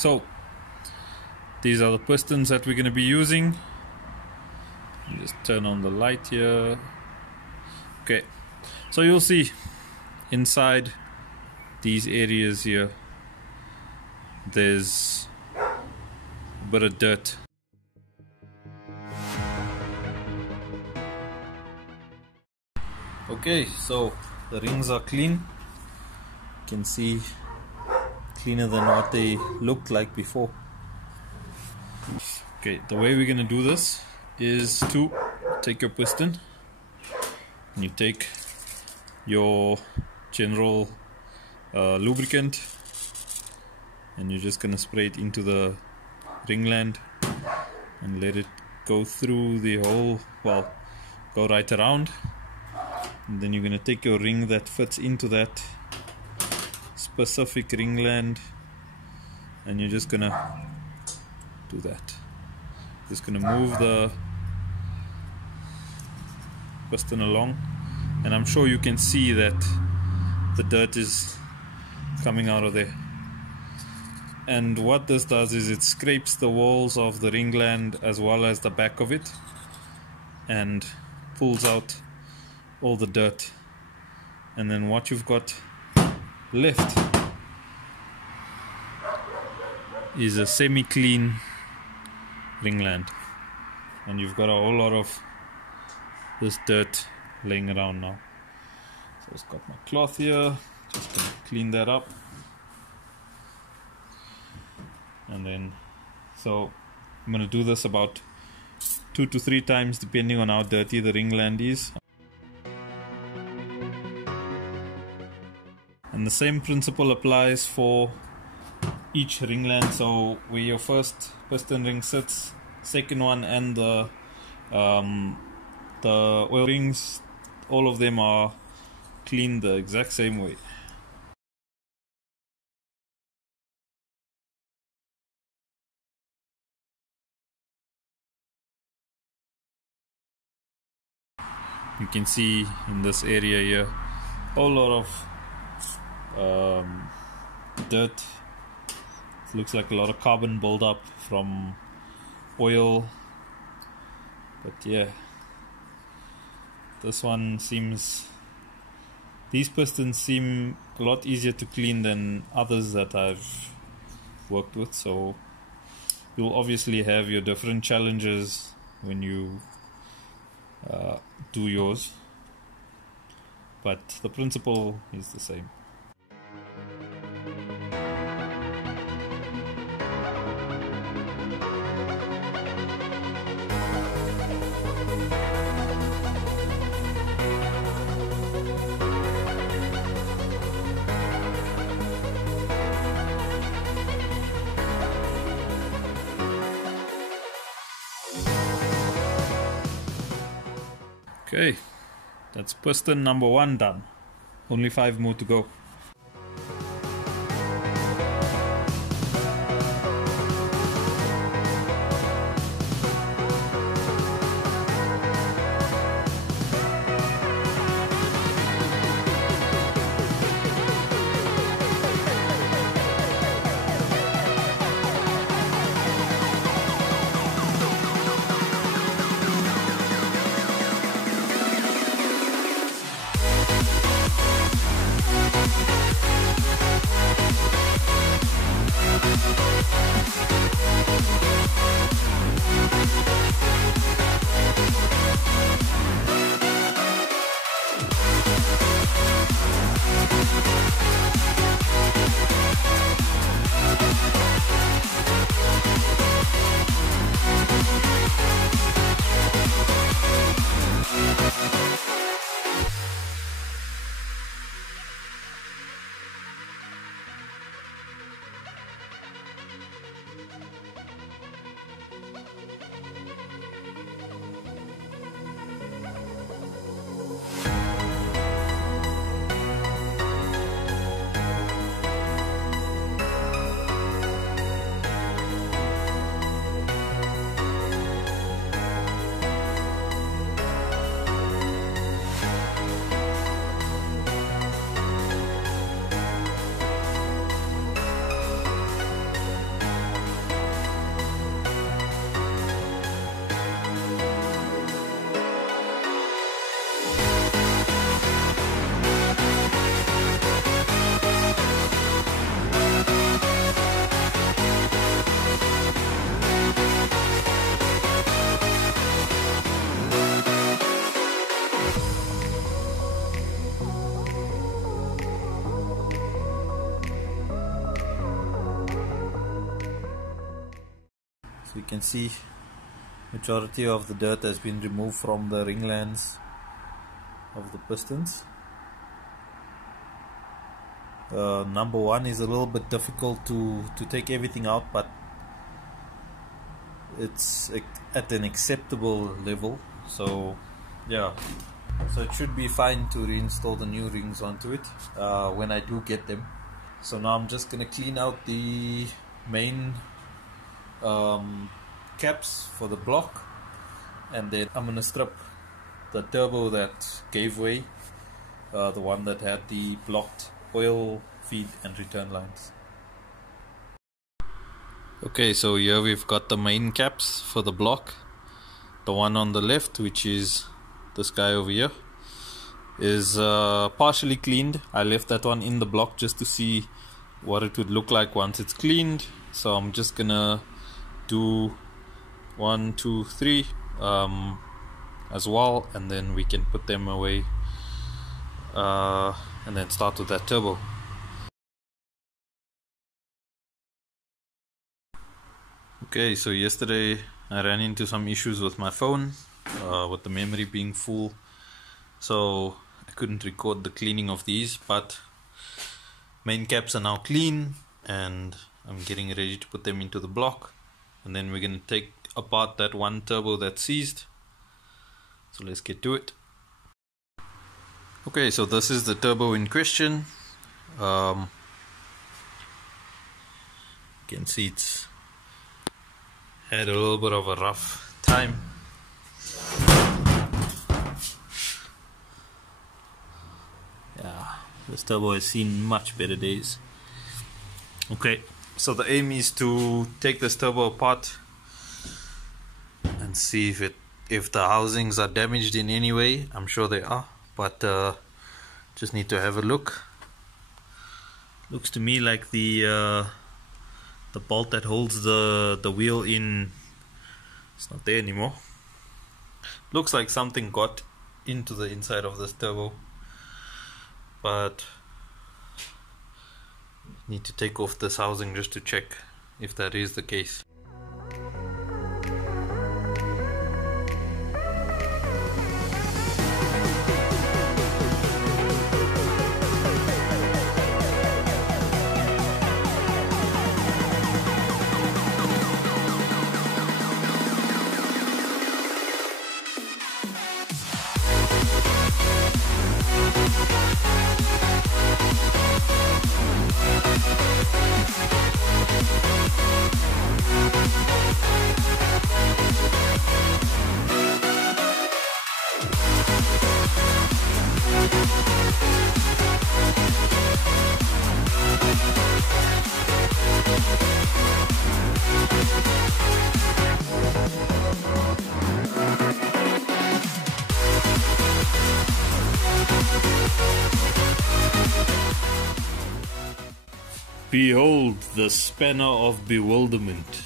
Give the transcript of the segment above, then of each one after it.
So these are the pistons that we're going to be using. Just turn on the light here. Okay, so you'll see inside these areas here there's a bit of dirt. Okay, so the rings are clean. You can see cleaner than what they looked like before. Okay, the way we're going to do this is to take your piston and you take your general lubricant and you're just going to spray it into the ringland and let it go through the whole, well, go right around. And then you're going to take your ring that fits into that specific ringland and you're just going to do that. Just going to move the piston along, and I'm sure you can see that the dirt is coming out of there. And what this does is it scrapes the walls of the ringland as well as the back of it and pulls out all the dirt. And then what you've got left is a semi-clean ringland, and you've got a whole lot of this dirt laying around now. So I've got my cloth here, just gonna clean that up. And then, so I'm gonna do this about 2 to 3 times depending on how dirty the ringland is. And the same principle applies for each ringland. So where your first piston ring sits, second one, and the oil rings, all of them are cleaned the exact same way. You can see in this area here a whole lot of dirt. It looks like a lot of carbon buildup from oil, but yeah, this one seems, these pistons seem a lot easier to clean than others that I've worked with. So you'll obviously have your different challenges when you do yours, but the principle is the same. Okay, that's piston number 1 done. Only 5 more to go. So you can see majority of the dirt has been removed from the ring lands of the pistons. Number one is a little bit difficult to take everything out, but it's at an acceptable level, so yeah, so it should be fine to reinstall the new rings onto it when I do get them. So now I'm just gonna clean out the main caps for the block, and then I'm gonna strip the turbo that gave way, the one that had the blocked oil feed and return lines. Okay, so here we've got the main caps for the block. The one on the left, which is this guy over here, is partially cleaned. I left that one in the block just to see what it would look like once it's cleaned. So I'm just gonna do 1, 2, 3 as well, and then we can put them away and then start with that turbo. Okay, so yesterday I ran into some issues with my phone, with the memory being full, so I couldn't record the cleaning of these, but main caps are now clean and I'm getting ready to put them into the block, and then we're going to take apart that one turbo that's seized. So let's get to it. Okay, so this is the turbo in question. You can see it's had a little bit of a rough time. Yeah, this turbo has seen much better days. Okay, so the aim is to take this turbo apart and see if the housings are damaged in any way. I'm sure they are, but just need to have a look. Looks to me like the bolt that holds the wheel in, it's not there anymore. Looks like something got into the inside of this turbo, but need to take off this housing just to check if that is the case. Behold the spanner of bewilderment.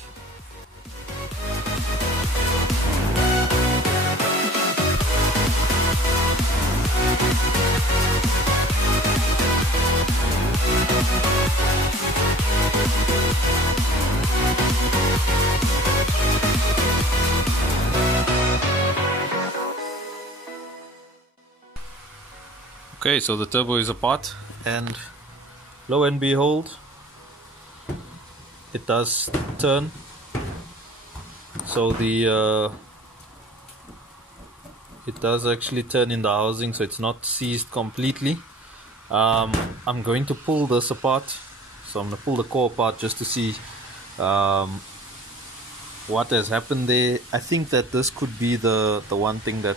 Okay, so the turbo is apart, and lo and behold, it does turn. So the it does actually turn in the housing, so it's not seized completely. I'm going to pull this apart, so I'm going to pull the core apart just to see what has happened there. I think that this could be the one thing that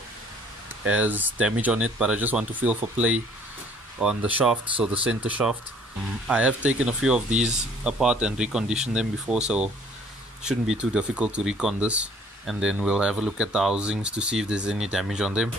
has damage on it, but I just want to feel for play on the shaft, so the center shaft. I have taken a few of these apart and reconditioned them before, so shouldn't be too difficult to recon this, and then we'll have a look at the housings to see if there's any damage on them.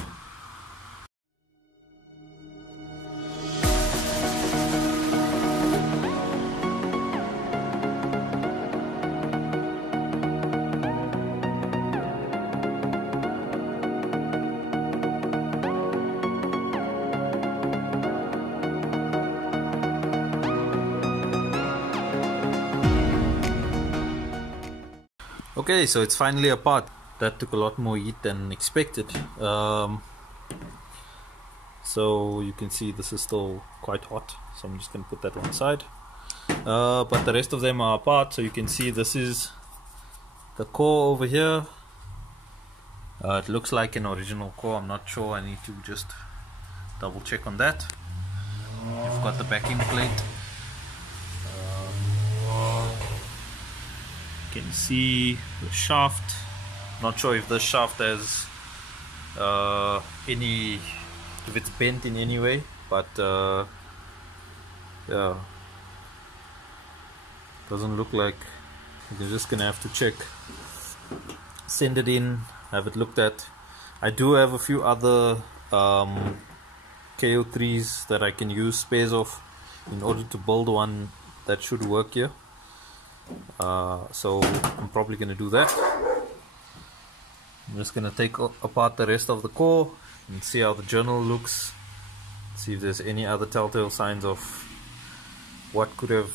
Okay, so it's finally apart. That took a lot more heat than expected. So you can see this is still quite hot, so I'm just going to put that on the side. But the rest of them are apart, so you can see this is the core over here. It looks like an original core, I'm not sure, I need to just double check on that. You've got the backing plate. You can see the shaft. Not sure if this shaft has if it's bent in any way, but yeah, doesn't look like. You're just gonna have to check, send it in, have it looked at. I do have a few other KO3s that I can use spares of in order to build one that should work here. So I'm probably gonna do that. I'm just gonna take apart the rest of the core and see how the journal looks, see if there's any other telltale signs of what could have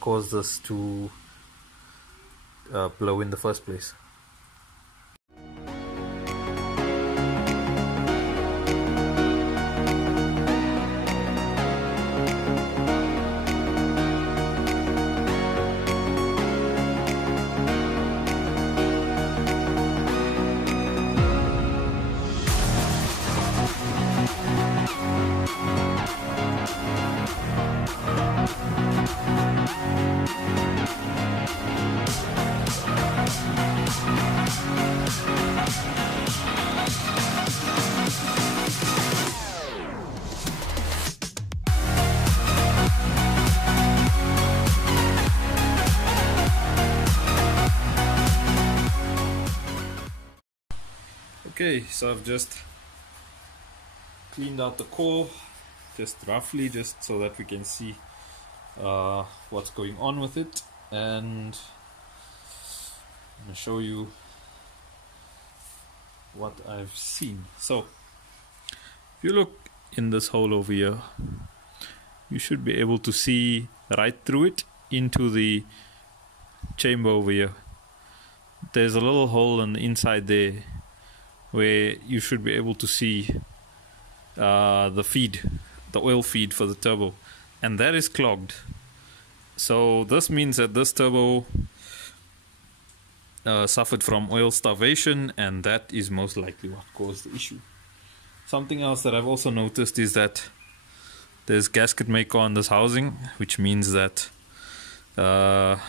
caused this to blow in the first place. Okay, so I've just cleaned out the core, just roughly, just so that we can see what's going on with it, and I'm going to show you what I've seen. So if you look in this hole over here, you should be able to see right through it into the chamber over here. There's a little hole on the inside there where you should be able to see the feed, the oil feed for the turbo, and that is clogged. So this means that this turbo suffered from oil starvation, and that is most likely what caused the issue. Something else that I've also noticed is that there's gasket maker on this housing, which means that well,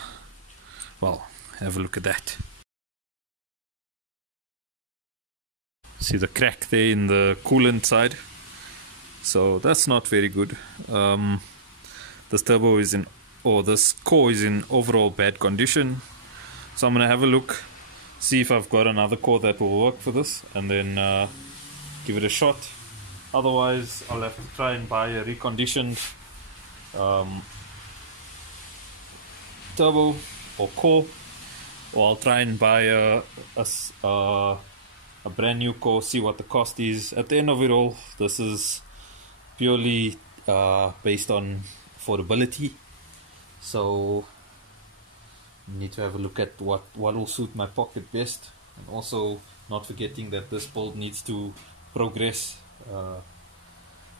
have a look at that. See the crack there in the coolant side, so that's not very good. This turbo is in, or this core is in overall bad condition, so I'm gonna have a look, see if I've got another core that will work for this, and then give it a shot. Otherwise I'll have to try and buy a reconditioned turbo or core, or I'll try and buy a brand new core, see what the cost is. At the end of it all, this is purely based on affordability, so you need to have a look at what will suit my pocket best, and also not forgetting that this build needs to progress.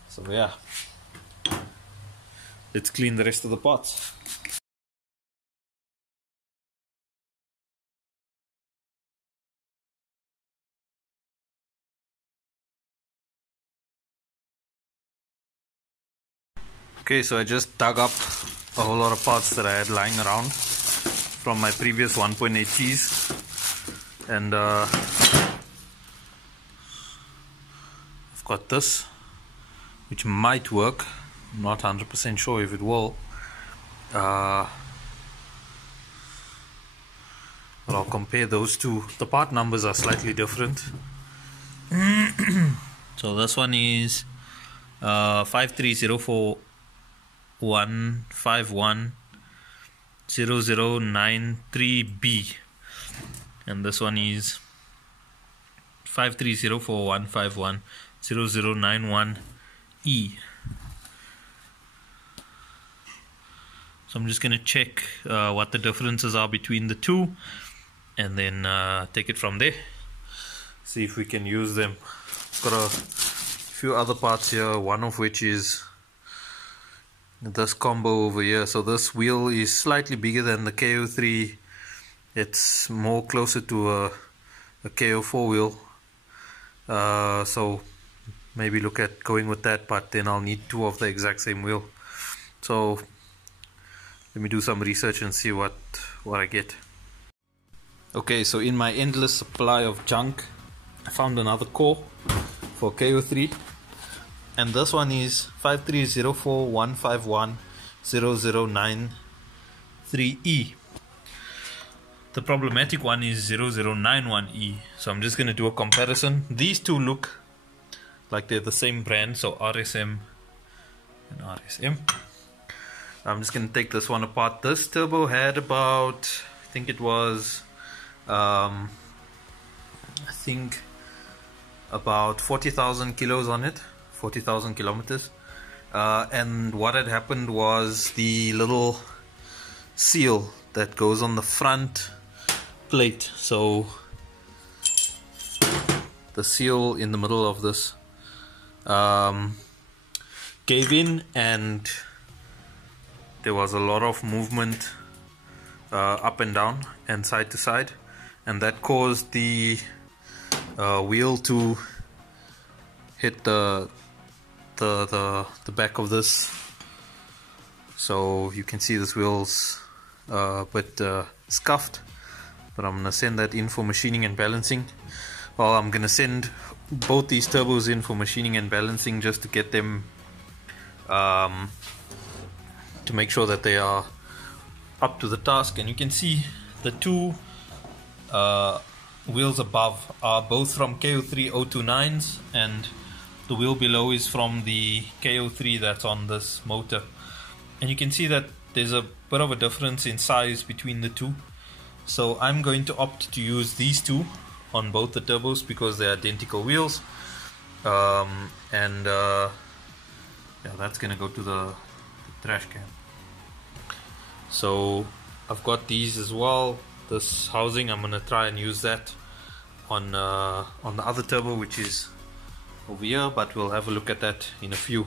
So yeah, let's clean the rest of the parts. Okay, so I just dug up a whole lot of parts that I had lying around from my previous 1.8Ts, and I've got this, which might work. I'm not 100% sure if it will, but I'll compare those two. The part numbers are slightly different. So this one is 53041510093B, and this one is 53041510091E. So I'm just going to check what the differences are between the two, and then take it from there. See if we can use them. Got a few other parts here, one of which is this combo over here. So this wheel is slightly bigger than the KO3. It's more closer to a KO4 wheel. So maybe look at going with that, but then I'll need two of the exact same wheel. So let me do some research and see what I get. Okay, so in my endless supply of junk, I found another core for KO3, and this one is 53041510093E. The problematic one is 0091E, so I'm just going to do a comparison. These two look like they're the same brand, so RSM and RSM. I'm just going to take this one apart. This turbo had about, I think it was, about 40,000 kilos on it, 40,000 kilometers. And what had happened was the little seal that goes on the front plate. So the seal in the middle of this gave in, and there was a lot of movement up and down and side to side, and that caused the wheel to hit the back of this. So you can see this wheel's a bit scuffed, but I'm gonna send that in for machining and balancing. Well, I'm gonna send both these turbos in for machining and balancing just to get them to make sure that they are up to the task. And you can see the two wheels above are both from KO3 029s, and the wheel below is from the KO3 that's on this motor. And you can see that there's a bit of a difference in size between the two. So I'm going to opt to use these two on both the turbos because they're identical wheels. Yeah, that's gonna go to the trash can. So I've got these as well. This housing, I'm gonna try and use that on the other turbo, which is over here, but we'll have a look at that in a few.